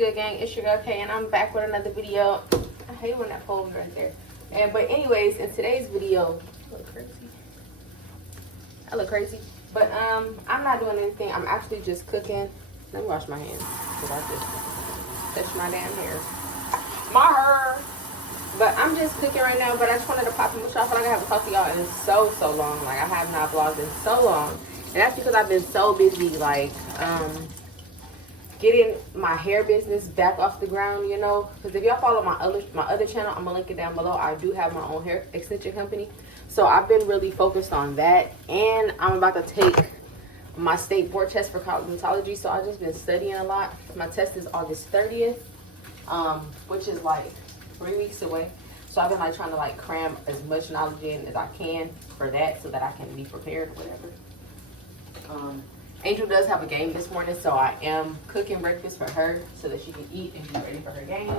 good, gang? It's your girl Kay, and I'm back with another video. I hate when that pole is right there. But anyways, in today's video, I look crazy. But I'm not doing anything. I'm actually just cooking. Let me wash my hands because I just touched my damn hair. My hair. But I'm just cooking right now. But I just wanted to pop in with y'all. I feel like I haven't talked to y'all in so long. Like I have not vlogged in so long, and that's because I've been so busy. Like getting my hair business back off the ground, you know, because if y'all follow my other channel, I'm gonna link it down below. I do have my own hair extension company, so I've been really focused on that, and I'm about to take my state board test for cosmetology, so I've just been studying a lot. My test is August 30th, which is like 3 weeks away, so I've been like trying to like cram as much knowledge in as I can for that so that I can be prepared or whatever. Angel does have a game this morning, so I am cooking breakfast for her so that she can eat and be ready for her game.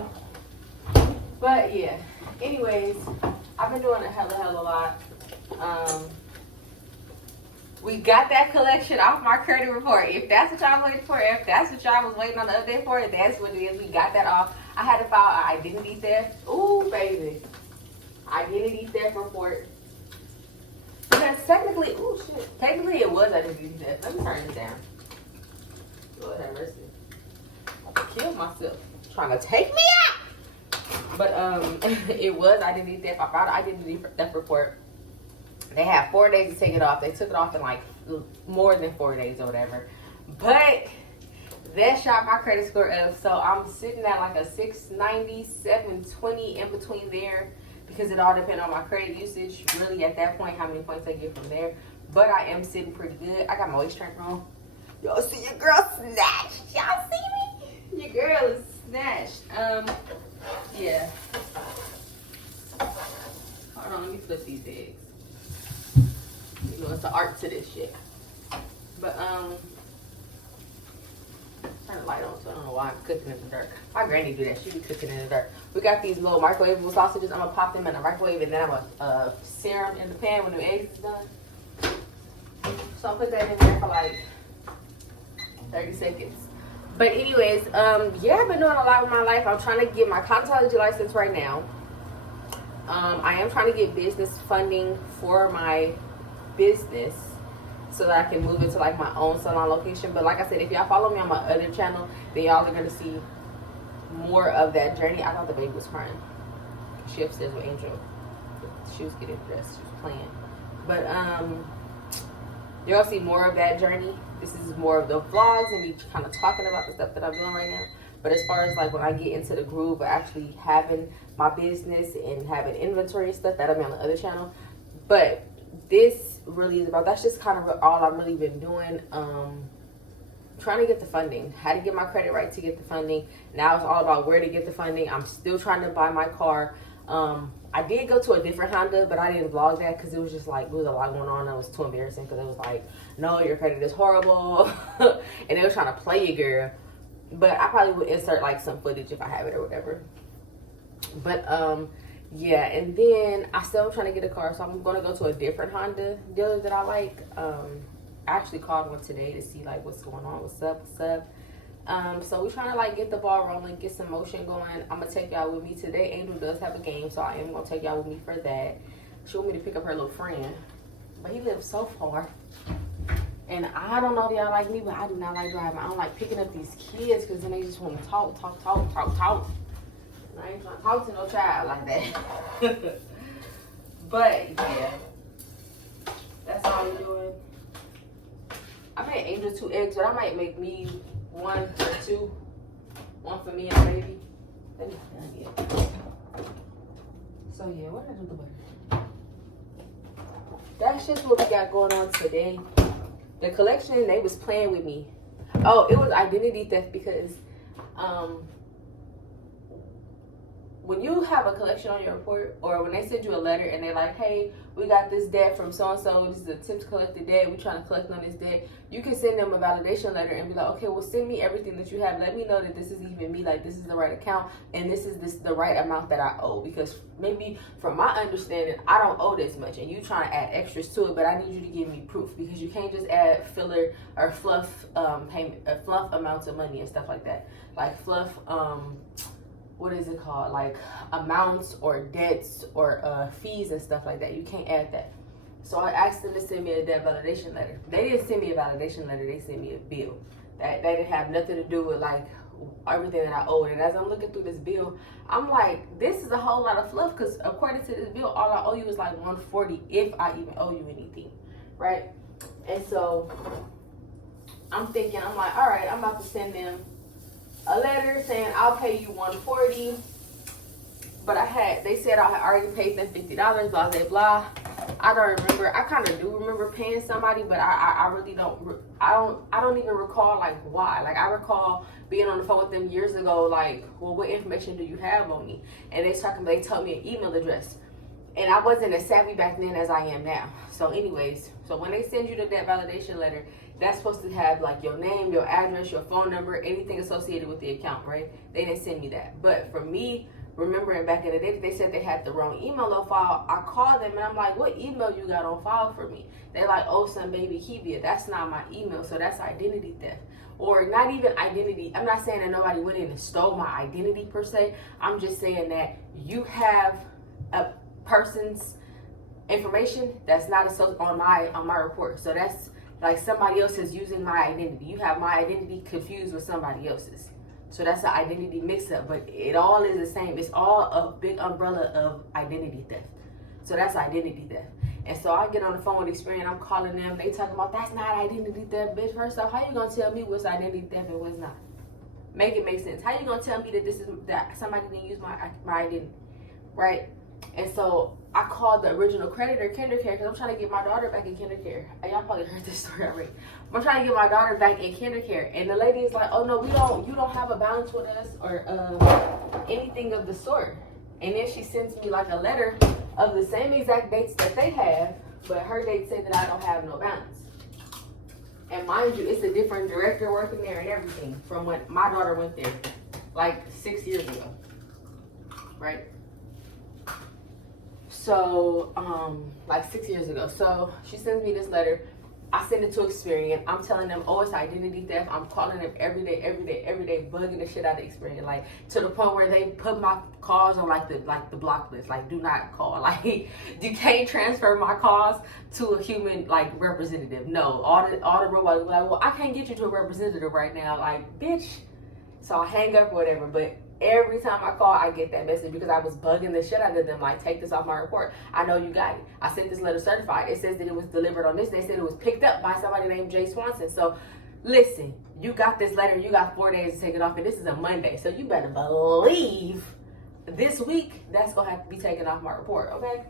But yeah, anyways, I've been doing a hella lot. We got that collection off my credit report. If that's what y'all waiting for, if that's what y'all was waiting on the update for, that's what it is. We got that off. I had to file an identity theft. Ooh, baby. Identity theft report. Because technically, ooh, shit. Technically, it was identity theft. Let me turn this down. Lord have mercy. I killed myself trying to take me out. But it was identity theft. I filed an identity theft report. They had 4 days to take it off. They took it off in like more than 4 days or whatever. But that shot my credit score up. So I'm sitting at like a 690, 720 in between there. Because it all depends on my credit usage. Really, at that point, how many points I get from there. But I am sitting pretty good. I got my waist trainer on. Y'all see your girl snatched. Y'all see me? Your girl is snatched. Yeah. Hold on, let me flip these eggs. You know, it's an art to this shit. But, turn the light on, so I don't know why I'm cooking in the dark. My granny do that. She be cooking in the dark. We got these little microwavable sausages. I'm going to pop them in the microwave, and then I'm going to sear them in the pan when the eggs is done. So I'll put that in there for like 30 seconds. But anyways, yeah, I've been doing a lot with my life. I'm trying to get my cosmetology license right now. I am trying to get business funding for my business so that I can move into like my own salon location. But like I said, if y'all follow me on my other channel, then y'all are going to see more of that journey. I thought the baby was crying. She upstairs with Angel. She was getting dressed. She was playing. But you're going to see more of that journey. This is more of the vlogs and me kind of talking about the stuff that I'm doing right now. But as far as like when I get into the groove of actually having my business and having inventory and stuff, that'll be on the other channel. But this really is about, that's just kind of all I've really been doing. Trying to get the funding. How to get my credit right to get the funding. Now it's all about where to get the funding. I'm still trying to buy my car. I did go to a different Honda, but I didn't vlog that because it was just like, it was a lot going on. It was too embarrassing because it was like, no, your credit is horrible. And they were trying to play you, girl. But I probably would insert like some footage if I have it or whatever. But yeah, and then I still am trying to get a car, so I'm gonna go to a different Honda dealer that I like. I actually called one today to see like what's going on, what's up. So we're trying to like get the ball rolling, get some motion going. I'm gonna take y'all with me today. Angel does have a game, so I am gonna take y'all with me for that. She want me to pick up her little friend, but he lives so far. And I don't know if y'all like me, but I do not like driving. I don't like picking up these kids because then they just want to talk. And I ain't trying to talk to no child like that. But yeah, that's all we're doing. I made Angel 2 eggs, but I might make me 1 or 2. One for me and my baby. Let me done yet. So yeah, what did I do with the butter? That's just what we got going on today. The collection, they was playing with me. Oh, it was identity theft because when you have a collection on your report, or when they send you a letter and they're like, hey, we got this debt from so-and-so, this is an attempt to collect the debt, we're trying to collect on this debt, you can send them a validation letter and be like, okay, well, send me everything that you have. Let me know that this is even me, like this is the right account, and this is the right amount that I owe. Because maybe from my understanding, I don't owe this much, and you trying to add extras to it, but I need you to give me proof, because you can't just add filler or fluff fluff amounts of money and stuff like that. Like fluff, what is it called? Like amounts or debts or fees and stuff like that. You can't add that. So I asked them to send me a debt validation letter. They didn't send me a validation letter. They sent me a bill. That didn't have nothing to do with like everything that I owed. And as I'm looking through this bill, I'm like, this is a whole lot of fluff, because according to this bill, all I owe you is like $140, if I even owe you anything, right? And so I'm thinking, I'm like, all right, I'm about to send them a letter saying I'll pay you $140, but they said I had already paid them $50, blah blah blah. I don't remember. I kind of do remember paying somebody, but I really don't. I don't even recall like why. Like I recall being on the phone with them years ago, like, well, what information do you have on me? And they told me an email address, and I wasn't as savvy back then as I am now. So anyways, so when they send you the debt validation letter, that's supposed to have like your name, your address, your phone number, anything associated with the account, right? They didn't send me that. But for me, remembering back in the day, they said they had the wrong email on file. I called them and I'm like, what email you got on file for me? They're like, oh, some baby Kivia. That's not my email, so that's identity theft. Or not even identity. I'm not saying that nobody went in and stole my identity per se. I'm just saying that you have a person's information that's not on my report. So that's like somebody else is using my identity. You have my identity confused with somebody else's. So that's an identity mix-up, but it all is the same. It's all a big umbrella of identity theft. So that's identity theft. And so I get on the phone with Experian, I'm calling them, they talking about, that's not identity theft, bitch. First off, how you gonna tell me what's identity theft and what's not? Make it make sense. How you gonna tell me that somebody didn't use my identity, right? And so I called the original creditor, KinderCare, because I'm trying to get my daughter back in KinderCare. Y'all probably heard this story already. I'm trying to get my daughter back in KinderCare, and the lady is like, "Oh no, you don't have a balance with us or anything of the sort." And then she sends me like a letter of the same exact dates that they have, but her date said that I don't have no balance. And mind you, it's a different director working there and everything from when my daughter went there, like 6 years ago, right? So, like 6 years ago. So she sends me this letter. I send it to Experian. I'm telling them, oh, it's identity theft. I'm calling them every day, bugging the shit out of Experian. Like to the point where they put my calls on like the block list. Like, do not call. Like, you can't transfer my calls to a human like representative. No, all the robots like, well, I can't get you to a representative right now. Like, bitch. So I hang up or whatever. But every time I call, I get that message because I was bugging the shit out of them. Like, take this off my report. I know you got it. I sent this letter certified. It says that it was delivered on this. They said it was picked up by somebody named Jay Swanson. So, listen, you got this letter. You got 4 days to take it off. And this is a Monday. So, you better believe this week that's going to have to be taken off my report, okay?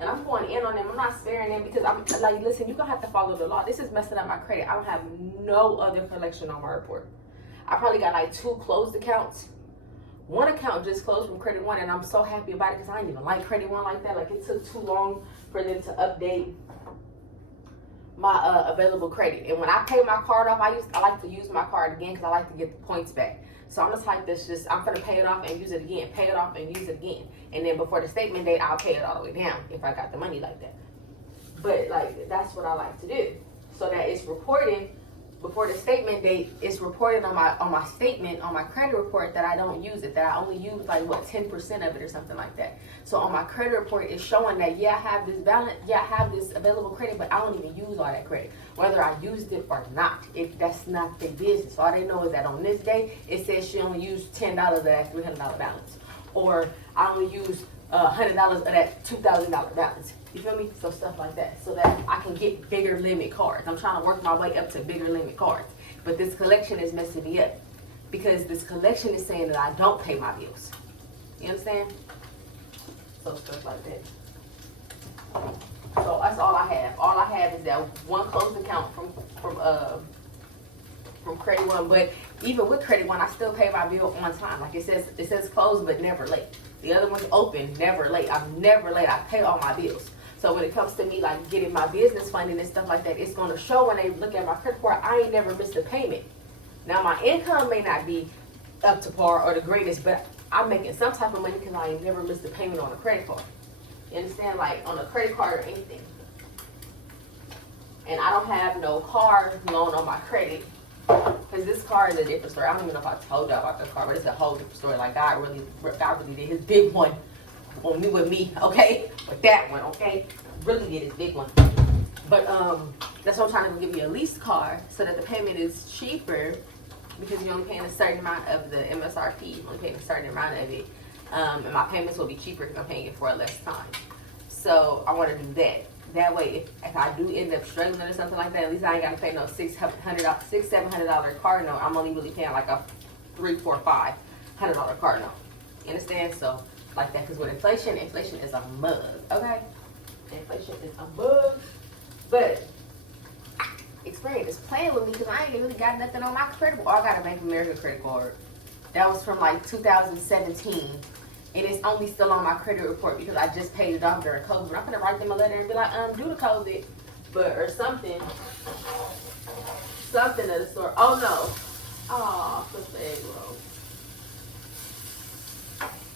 And I'm going in on them. I'm not sparing them because I'm like, listen, you're going to have to follow the law. This is messing up my credit. I don't have no other collection on my report. I probably got like 2 closed accounts. One account just closed from Credit One, and I'm so happy about it because I didn't even like Credit One like that. Like, it took too long for them to update my available credit. And when I pay my card off, I like to use my card again because I like to get the points back. So I'm just like this, I'm gonna pay it off and use it again, pay it off and use it again. And then before the statement date, I'll pay it all the way down if I got the money like that. But like, that's what I like to do. So that it's reporting before the statement date, it's reported on my statement, on my credit report, that I don't use it, that I only use like what 10% of it or something like that. So on my credit report, it's showing that I have this balance, I have this available credit, but I don't even use all that credit, whether I used it or not. That's not their business. All they know is that on this day, it says she only used $10 of that $300 balance, or I only use $100 of that $2,000 balance. You feel me? So stuff like that, so that I can get bigger limit cards. I'm trying to work my way up to bigger limit cards. But this collection is messing me up because this collection is saying that I don't pay my bills. You understand? So stuff like that. So that's all I have. All I have is that one closed account from Credit One. But even with Credit One, I still pay my bill on time. Like it says closed but never late. The other one's open, never late. I'm never late. I pay all my bills. So when it comes to me like getting my business funding and stuff like that, it's going to show when they look at my credit report. I ain't never missed a payment. Now my income may not be up to par or the greatest, but I'm making some type of money because I ain't never missed a payment on a credit card. You understand? Like on a credit card or anything. And I don't have no car loan on my credit. Because this car is a different story. I don't even know if I told y'all about this car, but it's a whole different story. Like God really did his big one on me with me, okay? With that one, okay? Really did his big one. But that's why I'm trying to give you a lease car so that the payment is cheaper because you're only paying a certain amount of the MSRP. You're only paying a certain amount of it. And my payments will be cheaper because I'm paying it for a less time. So I want to do that. That way, if I do end up struggling or something like that, at least I ain't got to pay no $700 car note. I'm only really paying like a $300, $400, $500 car note. You understand? So, like that. Because with inflation is a mug. Okay? Inflation is a mug. But Experian is playing with me because I ain't really got nothing on my credit card. I got a Bank of America credit card. That was from like 2017. And it's only still on my credit report because I just paid it off during COVID. I'm gonna write them a letter and be like, due to COVID, or something of the sort. Oh no, oh, what's the egg roll?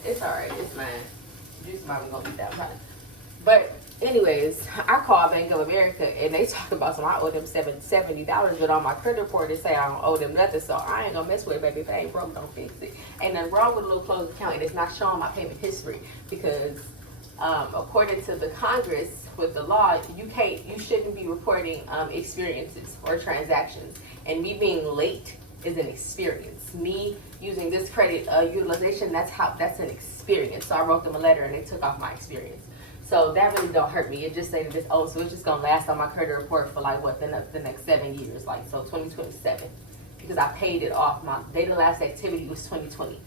It's alright, it's mine. Juice might gonna be that fine. But anyways, I called Bank of America and they talk about I owe them $70, but on my credit report they say I don't owe them nothing, so I ain't gonna mess with it, baby. If it ain't broke, don't fix it. Ain't nothing wrong with a little closed account, and it's not showing my payment history because according to the Congress with the law, you shouldn't be reporting experiences or transactions. And me being late is an experience. Me using this credit utilization, that's an experience. So I wrote them a letter and they took off my experience. So that really don't hurt me. It just say that it's so it's just gonna last on my credit report for like the next 7 years, like so 2027, because I paid it off. My date of last activity was 2020,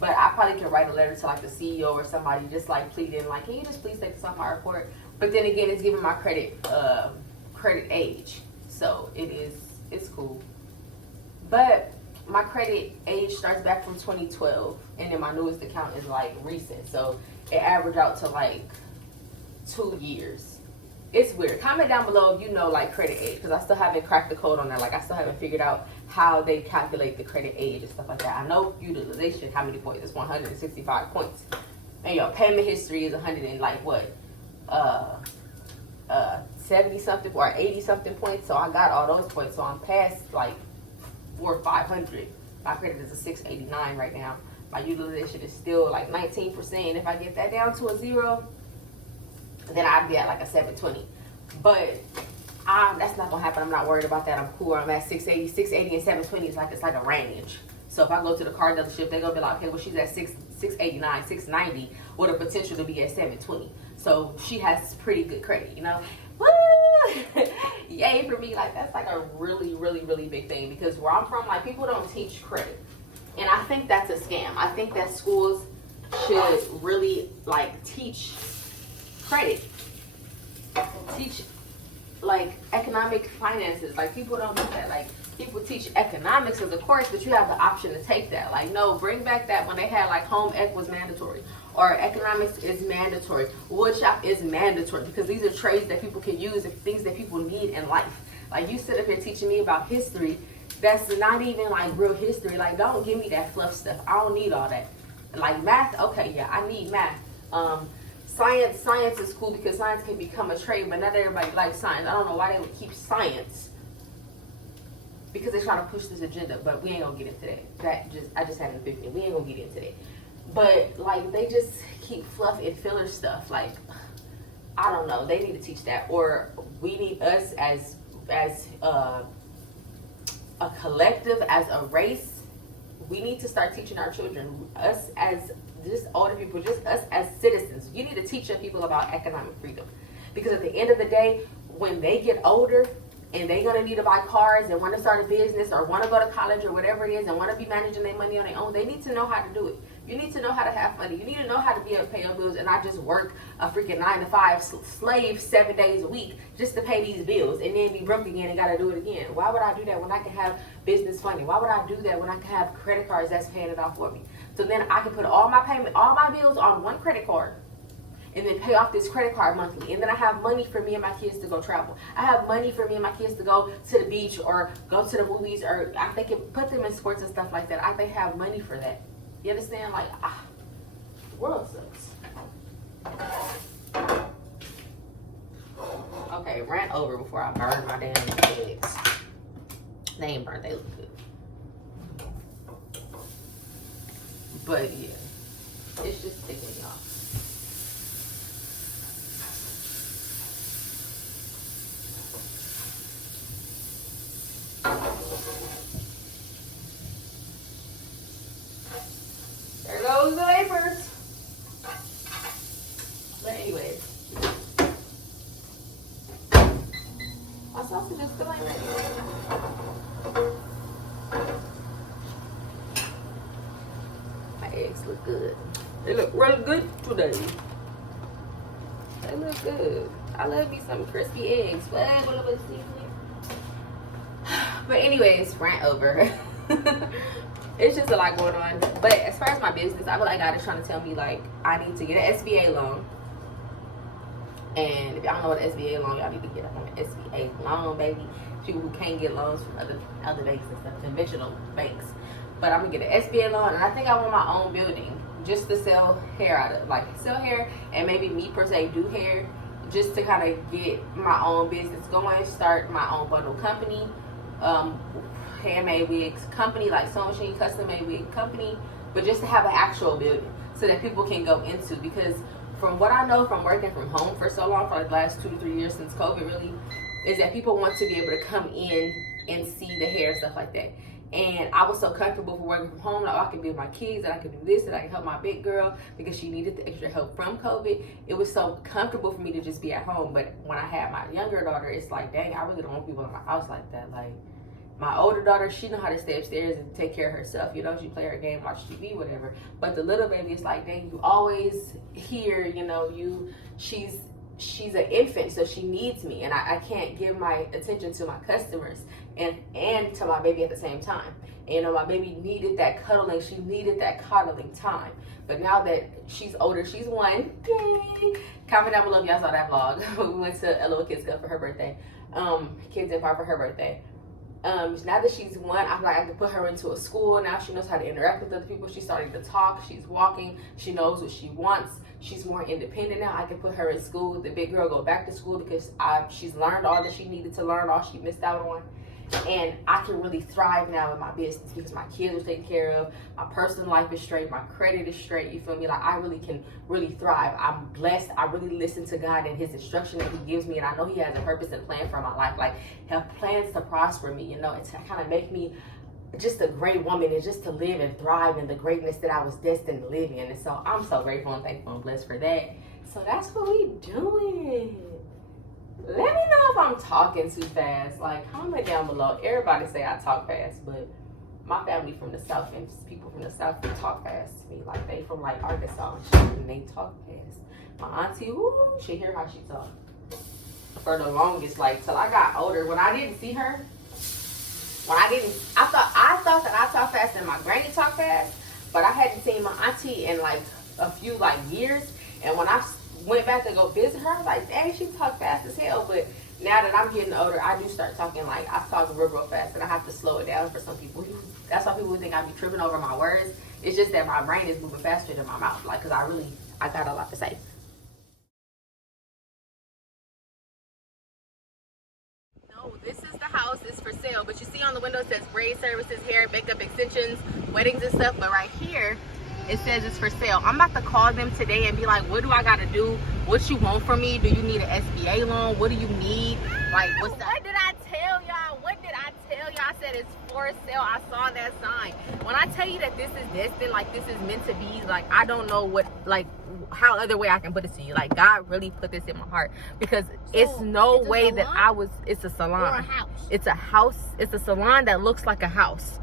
but I probably can write a letter to like the CEO or somebody, just like pleading, like, can you just please take this off my report? But then again, it's giving my credit age, so it's cool. But my credit age starts back from 2012, and then my newest account is like recent, so it averaged out to like 2 years. It's weird. Comment down below if you know like credit age, because I still haven't cracked the code on that. Like I still haven't figured out how they calculate the credit age and stuff like that. I know utilization, how many points? It's 165 points, and your payment history is 100 and like what 70 something or 80 something points. So I got all those points, so I'm past like 400 or 500. My credit is a 689 right now. My utilization is still like 19%. If I get that down to a 0, then I'd be at like a 720. But that's not gonna happen. I'm not worried about that. I'm cool. I'm at 680 and 720 is like, it's like a range. So if I go to the car dealership, they're gonna be like, okay, well, she's at 689, 690 with a potential to be at 720. So she has pretty good credit, you know? Woo! Yay for me. Like that's like a really, really, really big thing, because where I'm from, like people don't teach credit. And I think that's a scam. I think that schools should really like teach credit, teach like economic finances. Like people don't do that. Like people teach economics as a course, but you have the option to take that. Like no, bring back that when they had like home ec was mandatory, or economics is mandatory, wood shop is mandatory, because these are trades that people can use and things that people need in life. Like you sit up here teaching me about history that's not even like real history. Like don't give me that fluff stuff. I don't need all that. Like math, okay, yeah, I need math. Science is cool because science can become a trade, but not everybody likes science. I don't know why they would keep science, because they're trying to push this agenda, but we ain't gonna get into that. I just had an epiphany. We ain't gonna get into that. But like they just keep fluff and filler stuff. Like I don't know. They need to teach that, or we need us as a collective, as a race, we need to start teaching our children, us as just older people, just us as citizens. You need to teach your people about economic freedom, because at the end of the day, when they get older and they're going to need to buy cars and want to start a business or want to go to college or whatever it is and want to be managing their money on their own, they need to know how to do it. You need to know how to have money. You need to know how to be able to pay your bills and not just work a freaking 9-to-5 slave 7 days a week just to pay these bills and then be broke again and got to do it again. Why would I do that when I can have business funding? Why would I do that when I can have credit cards that's paying it off for me? So then I can put all my bills on one credit card, and then pay off this credit card monthly. And then I have money for me and my kids to go travel. I have money for me and my kids to go to the beach or go to the movies, or I think it put them in sports and stuff like that. I think have money for that. You understand? Like, the world sucks. Okay, rant over before I burn my damn eggs. They ain't burnt, they look good. But yeah, it's just sticking, y'all. There goes the vapors. But anyways, my sausage is still ain't ready. My eggs look good. They look really good today. They look good. I love me some crispy eggs. But a little bit of seasoning. But anyways, rant over. It's just a lot going on. But as far as my business, I feel like God is trying to tell me, like, I need to get an SBA loan. And if y'all know what SBA loan, y'all need to get up on an SBA loan, baby. People who can't get loans from other banks and stuff, conventional banks. But I'm gonna get an SBA loan, and I think I want my own building just to sell hair out of, like sell hair, and maybe me per se do hair, just to kind of get my own business going, start my own bundle company, handmade wigs company, like sewing machine custom made wig company, but just to have an actual building so that people can go into. Because from what I know from working from home for so long, for like the last 2 to 3 years since COVID really, is that people want to be able to come in and see the hair and stuff like that. And I was so comfortable for working from home, like, I can be with my kids, and I can do this, and I can help my big girl because she needed the extra help from COVID. It was so comfortable for me to just be at home. But when I had my younger daughter, it's like, dang, I really don't want people in my house like that. Like, my older daughter, she know how to stay upstairs and take care of herself. You know, she play her game, watch TV, whatever. But the little baby is like, dang, you always here, you know, she's an infant, so she needs me, and I can't give my attention to my customers and to my baby at the same time. And, you know, my baby needed that cuddling. She needed that coddling time. But now that she's older, she's 1. Yay! Comment down below if y'all saw that vlog. We went to a little kids club for her birthday. Kids in Park for her birthday. Now that she's 1, I feel like I can put her into a school. Now she knows how to interact with other people. She's starting to talk. She's walking. She knows what she wants. She's more independent now. I can put her in school. The big girl go back to school because she's learned all that she needed to learn, all she missed out on. And I can really thrive now in my business because my kids are taken care of. My personal life is straight. My credit is straight. You feel me? Like, I really can thrive. I'm blessed. I really listen to God and his instruction that he gives me. And I know he has a purpose and plan for my life. Like, he has plans to prosper me, you know, and to kind of make me just a great woman, and just to live and thrive in the greatness that I was destined to live in. And so I'm so grateful and thankful and blessed for that. So that's what we doing. Let me know if I'm talking too fast. Like, comment down below. Everybody say I talk fast, but my family from the South and people from the South, they talk fast to me. Like, they from like Arkansas and shit, and they talk fast. My auntie, woo, she hear how she talk. For the longest, like, till I got older, when I didn't see her, I thought that I talk fast and my granny talk fast, but I hadn't seen my auntie in like a few like years. And when I went back to go visit her, I was like, dang, she talk fast as hell. But now that I'm getting older, I do start talking, like, I talk real fast, and I have to slow it down for some people. That's why people think I be tripping over my words. It's just that my brain is moving faster than my mouth, like, because I got a lot to say. No, this is the house. It's for sale, but you see on the window it says braid services, hair, makeup, extensions, weddings and stuff. But right here it says it's for sale. I'm about to call them today and be like, what do I gotta do? What you want from me? Do you need an SBA loan? What do you need? Like, what's that? What did I tell y'all? What did I tell y'all? I said it's for sale. I saw that sign. When I tell you that this is destined, like, this is meant to be, like, I don't know what, like, how other way I can put it to you. Like, God really put this in my heart, because it's no way that I was, it's a salon. Or a house. It's a house. It's a salon that looks like a house,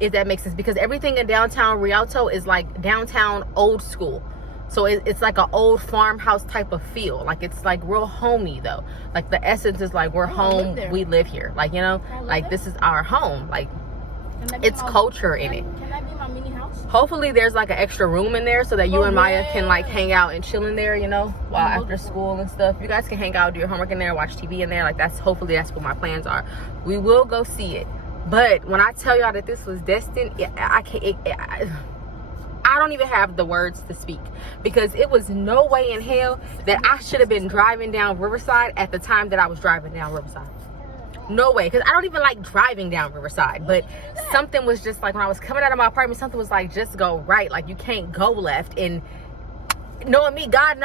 if that makes sense, because everything in downtown Rialto is like downtown old school. So it's like an old farmhouse type of feel. Like it's like real homey though. Like the essence is like we're home, we live here. Like, you know, like this is our home. Like it's culture in it. Can that be my mini house? Hopefully there's like an extra room in there so that you and Maya can like hang out and chill in there, you know, while after school and stuff. You guys can hang out, do your homework in there, watch TV in there. Like hopefully that's what my plans are. We will go see it. But when I tell y'all that this was destined, I don't even have the words to speak, because it was no way in hell that I should have been driving down Riverside at the time that I was driving down Riverside. No way, because I don't even like driving down Riverside, but something was just like, when I was coming out of my apartment, something was like, just go right. Like, you can't go left. And knowing me, God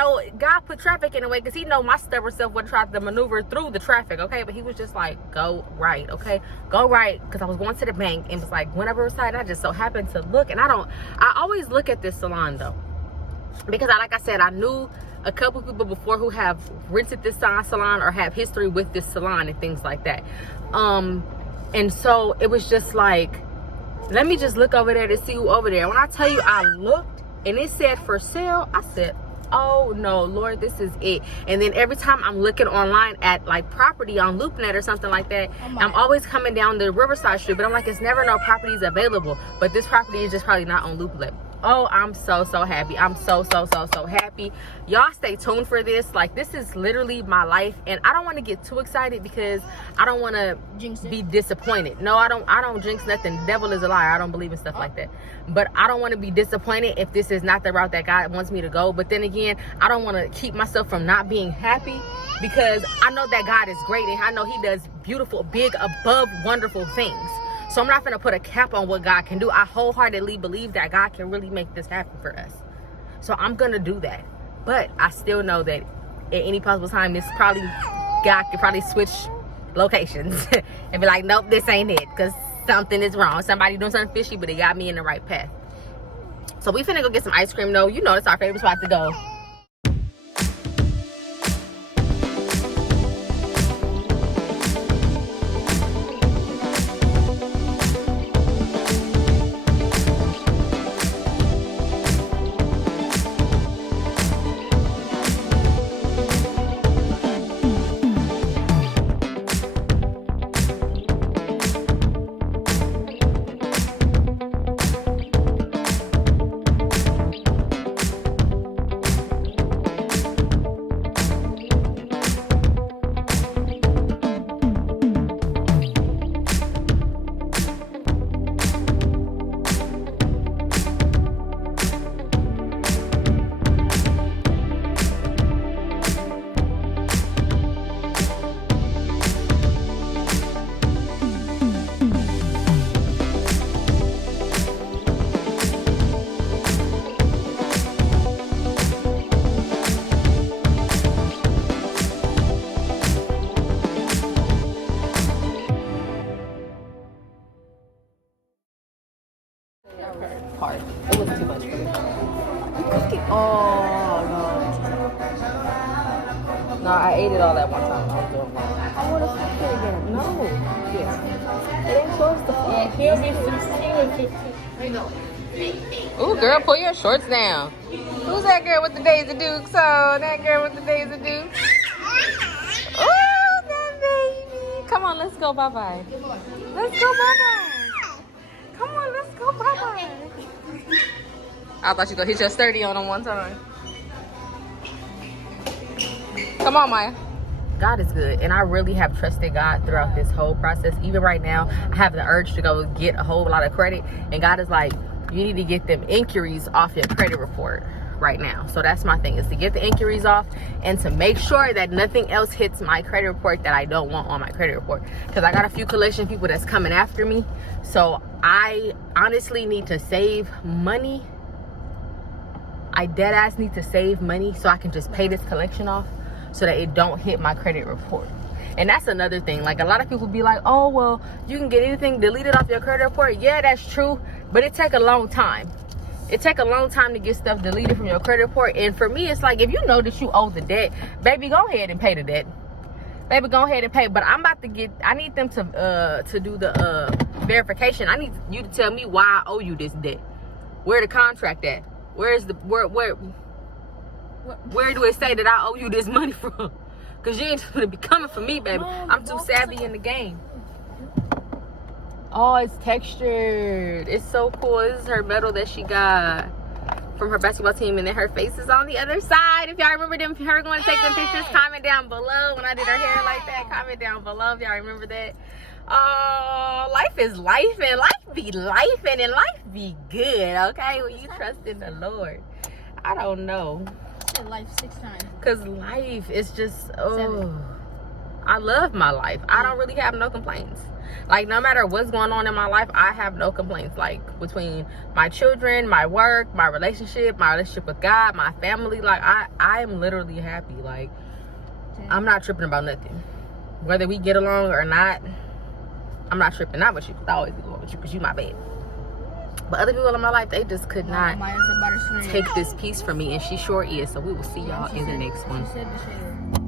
put traffic in the way, because he know my stubborn self would try to maneuver through the traffic, okay? But he was just like, go right, okay? Go right, because I was going to the bank and was like, went up Riverside, and I just so happened to look. And I always look at this salon though, because like I said, I knew a couple people before who have rented this salon or have history with this salon and things like that. And so it was just like, let me just look over there to see who over there. When I tell you, I looked and it said for sale, I said, oh no, Lord, this is it. And then every time I'm looking online at like property on LoopNet or something like that, I'm always coming down the Riverside Street, but I'm like, it's never no properties available. But this property is just probably not on LoopNet. Oh, I'm so happy. I'm so happy. Y'all stay tuned for this. Like, this is literally my life, and I don't want to get too excited because I don't want to be disappointed. No, I don't jinx nothing. The devil is a liar. I don't believe in stuff like that. But I don't want to be disappointed if this is not the route that God wants me to go. But then again, I don't want to keep myself from not being happy, because I know that God is great, and I know he does beautiful, big, above wonderful things. So I'm not going to put a cap on what God can do. I wholeheartedly believe that God can really make this happen for us. So I'm going to do that. But I still know that at any possible time, God could probably switch locations and be like, nope, this ain't it, because something is wrong. Somebody doing something fishy, but it got me in the right path. So we finna go get some ice cream though. You know, it's our favorite spot to go. Hard. It was too much for me. Oh no. No, I ate it all at one time. I was doing wrong. I want to fuck it again. No. Yes. It ain't close to He'll be 16 or 15. Ooh, girl, pull your shorts down. Who's that girl with the Daisy Dukes? Oh, that girl with the Daisy Dukes. Oh, that baby. Come on, let's go bye-bye. Let's go bye-bye. Come on, let's go bye-bye. I thought you were going to hit your sturdy on them one time. Come on, Maya. God is good, and I really have trusted God throughout this whole process. Even right now, I have the urge to go get a whole lot of credit, and God is like, you need to get them inquiries off your credit report right now. So that's my thing, is to get the inquiries off and to make sure that nothing else hits my credit report that I don't want on my credit report, because I got a few collection people that's coming after me. So I honestly need to save money. I dead ass need to save money so I can just pay this collection off, so that it don't hit my credit report. And that's another thing. Like, a lot of people be like, oh, well, you can get anything deleted off your credit report. Yeah, that's true, but it take a long time. It take a long time to get stuff deleted from your credit report. And for me, it's like, if you know that you owe the debt, baby, go ahead and pay the debt. Baby, go ahead and pay. But I'm about to get, I need them to do the verification. I need you to tell me why I owe you this debt. Where the contract at? Where's the, where Where do it say that I owe you this money from? Cause you ain't just gonna be coming for me, baby. I'm too savvy in the game. Oh, it's textured. It's so cool. This is her medal that she got from her basketball team, and then her face is on the other side. If y'all remember them, her going to take them pictures, comment down below. When I did her hair like that, comment down below if y'all remember that. Oh, life is life, and life be life, and life be good, okay? When you trust in the Lord. I don't know. I said life 6 times. Because life is just, I love my life. I don't really have no complaints. Like, no matter what's going on in my life, I have no complaints. Like, between my children, my work, my relationship with God, my family, like, I am literally happy. Like, I'm not tripping about nothing. Whether we get along or not, I'm not tripping. Not with you, because I always be going with you, because you my baby. But other people in my life, they just could not take this piece from me, and she sure is. So we will see y'all in the next one.